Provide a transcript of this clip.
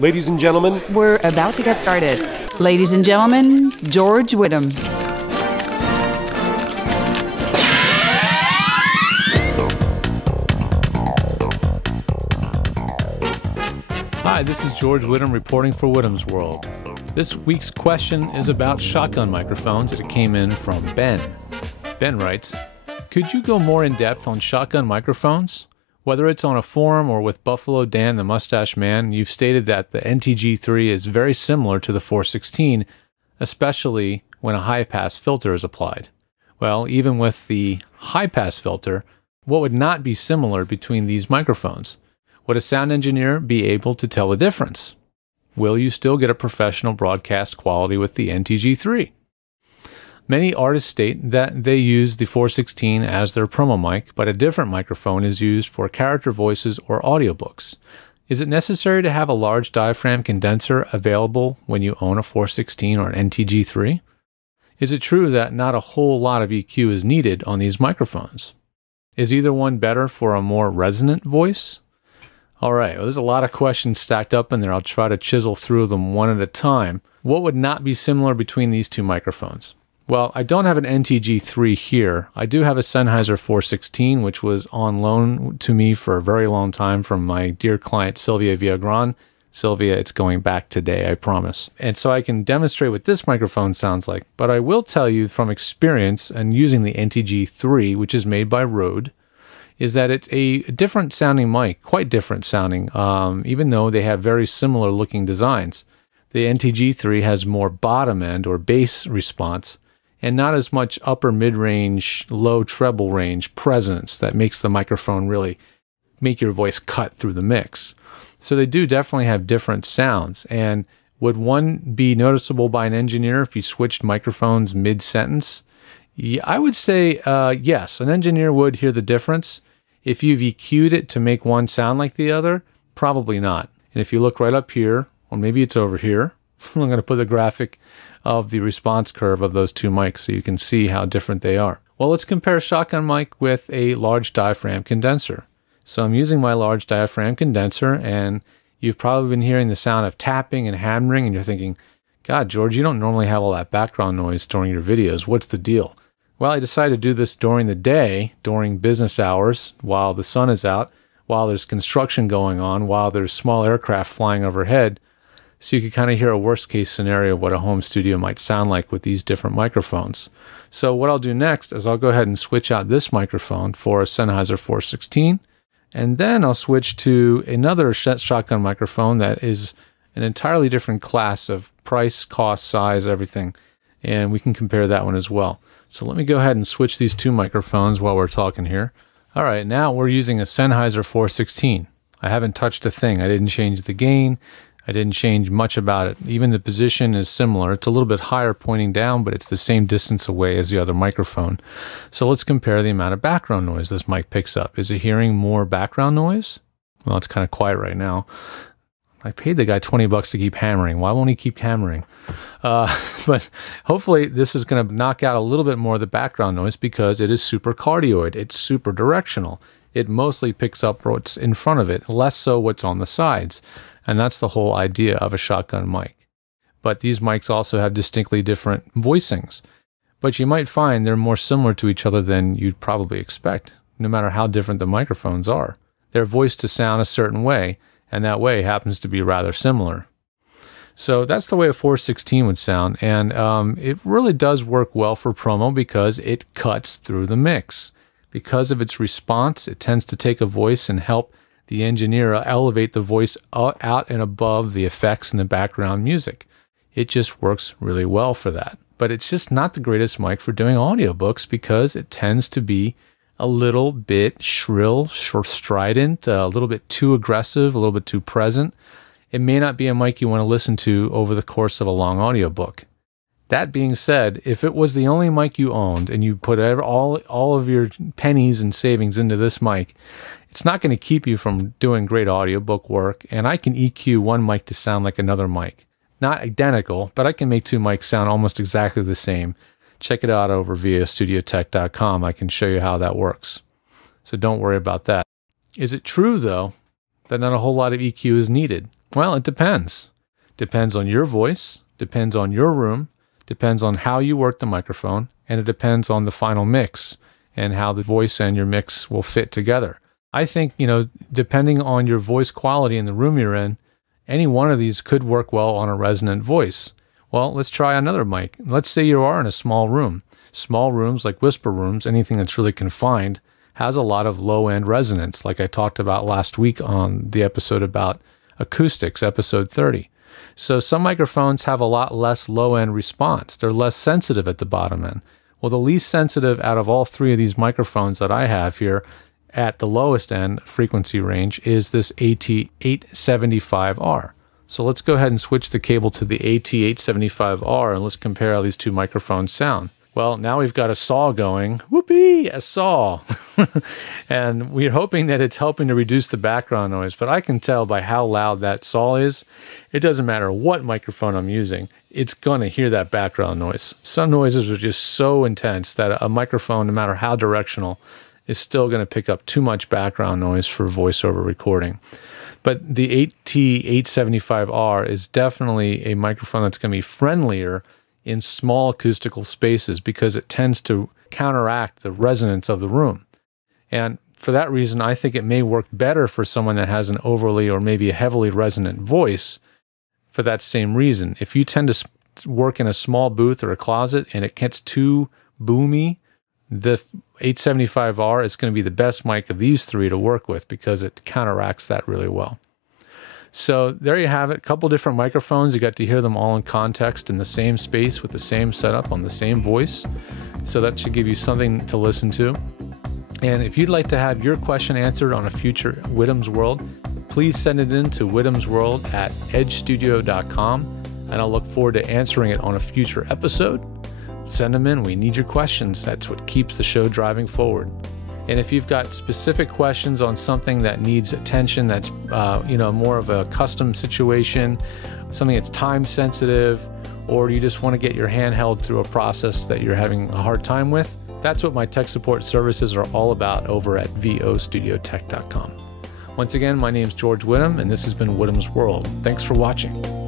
Ladies and gentlemen, we're about to get started. Ladies and gentlemen, George Whittam. Hi, this is George Whittam reporting for Whittam's World. This week's question is about shotgun microphones, and it came in from Ben. Ben writes, could you go more in depth on shotgun microphones? Whether it's on a forum or with Buffalo Dan the Mustache Man, you've stated that the NTG3 is very similar to the 416, especially when a high-pass filter is applied. Well, even with the high-pass filter, what would not be similar between these microphones? Would a sound engineer be able to tell the difference? Will you still get a professional broadcast quality with the NTG3? Many artists state that they use the 416 as their promo mic, but a different microphone is used for character voices or audiobooks. Is it necessary to have a large diaphragm condenser available when you own a 416 or an NTG3? Is it true that not a whole lot of EQ is needed on these microphones? Is either one better for a more resonant voice? All right, well, there's a lot of questions stacked up in there. I'll try to chisel through them one at a time. What would not be similar between these two microphones? Well, I don't have an NTG3 here. I do have a Sennheiser 416, which was on loan to me for a very long time from my dear client, Sylvia Viagran. Sylvia, it's going back today, I promise. And so I can demonstrate what this microphone sounds like. But I will tell you from experience and using the NTG3, which is made by Rode, is that it's a different sounding mic, quite different sounding, even though they have very similar looking designs. The NTG3 has more bottom end or bass response, and not as much upper mid-range, low treble range presence that makes the microphone really make your voice cut through the mix. So they do definitely have different sounds. And would one be noticeable by an engineer if you switched microphones mid-sentence? Yeah, I would say yes, an engineer would hear the difference. If you've EQ'd it to make one sound like the other, probably not. And if you look right up here, or maybe it's over here, I'm going to put the graphic of the response curve of those two mics so you can see how different they are. Well, let's compare a shotgun mic with a large diaphragm condenser. So I'm using my large diaphragm condenser, and you've probably been hearing the sound of tapping and hammering, and you're thinking, God, George, you don't normally have all that background noise during your videos. What's the deal? Well, I decided to do this during the day, during business hours, while the sun is out, while there's construction going on, while there's small aircraft flying overhead, so you could kind of hear a worst case scenario of what a home studio might sound like with these different microphones. So what I'll do next is I'll go ahead and switch out this microphone for a Sennheiser 416, and then I'll switch to another shotgun microphone that is an entirely different class of price, cost, size, everything, and we can compare that one as well. So let me go ahead and switch these two microphones while we're talking here. All right, now we're using a Sennheiser 416. I haven't touched a thing. I didn't change the gain. I didn't change much about it. Even the position is similar. It's a little bit higher pointing down, but it's the same distance away as the other microphone. So let's compare the amount of background noise this mic picks up. Is it hearing more background noise? Well, it's kind of quiet right now. I paid the guy $20 to keep hammering. Why won't he keep hammering? But hopefully this is going to knock out a little bit more of the background noise because it is super cardioid. It's super directional. It mostly picks up what's in front of it, less so what's on the sides. And that's the whole idea of a shotgun mic. But these mics also have distinctly different voicings. But you might find they're more similar to each other than you'd probably expect, no matter how different the microphones are. They're voiced to sound a certain way, and that way happens to be rather similar. So that's the way a 416 would sound, and it really does work well for promo because it cuts through the mix. Because of its response, it tends to take a voice and help the engineer elevate the voice out and above the effects and the background music. It just works really well for that. But it's just not the greatest mic for doing audiobooks because it tends to be a little bit shrill, strident, a little bit too aggressive, a little bit too present. It may not be a mic you want to listen to over the course of a long audiobook. That being said, if it was the only mic you owned and you put all of your pennies and savings into this mic, it's not going to keep you from doing great audiobook work, and I can EQ one mic to sound like another mic. Not identical, but I can make two mics sound almost exactly the same. Check it out over VOstudiotech.com. I can show you how that works. So don't worry about that. Is it true, though, that not a whole lot of EQ is needed? Well, it depends. Depends on your voice, depends on your room, depends on how you work the microphone, and it depends on the final mix and how the voice and your mix will fit together. I think, depending on your voice quality in the room you're in, any one of these could work well on a resonant voice. Well, let's try another mic. Let's say you are in a small room. Small rooms, like whisper rooms, anything that's really confined, has a lot of low-end resonance, like I talked about last week on the episode about acoustics, episode 30. So some microphones have a lot less low-end response. They're less sensitive at the bottom end. Well, the least sensitive out of all three of these microphones that I have here at the lowest end frequency range is this AT875R. So let's go ahead and switch the cable to the AT875R and let's compare how these two microphones sound. Well, now we've got a saw going. Whoopee, a saw. And we're hoping that it's helping to reduce the background noise, but I can tell by how loud that saw is, it doesn't matter what microphone I'm using, it's gonna hear that background noise. Some noises are just so intense that a microphone, no matter how directional, is still gonna pick up too much background noise for voiceover recording. But the AT875R is definitely a microphone that's gonna be friendlier in small acoustical spaces because it tends to counteract the resonance of the room. And for that reason, I think it may work better for someone that has an overly or maybe a heavily resonant voice for that same reason. If you tend to work in a small booth or a closet and it gets too boomy, the 875R is going to be the best mic of these three to work with because it counteracts that really well. So there you have it, a couple different microphones. You got to hear them all in context in the same space with the same setup on the same voice. So that should give you something to listen to. And if you'd like to have your question answered on a future Whittam's World, please send it in to whittamsworld@edgestudio.com, and I'll look forward to answering it on a future episode. Send them in. We need your questions. That's what keeps the show driving forward. And if you've got specific questions on something that needs attention, that's more of a custom situation, something that's time sensitive, or you just want to get your hand held through a process that you're having a hard time with, that's what my tech support services are all about over at vostudiotech.com. Once again, my name is George Whittam, and this has been Whittam's World. Thanks for watching.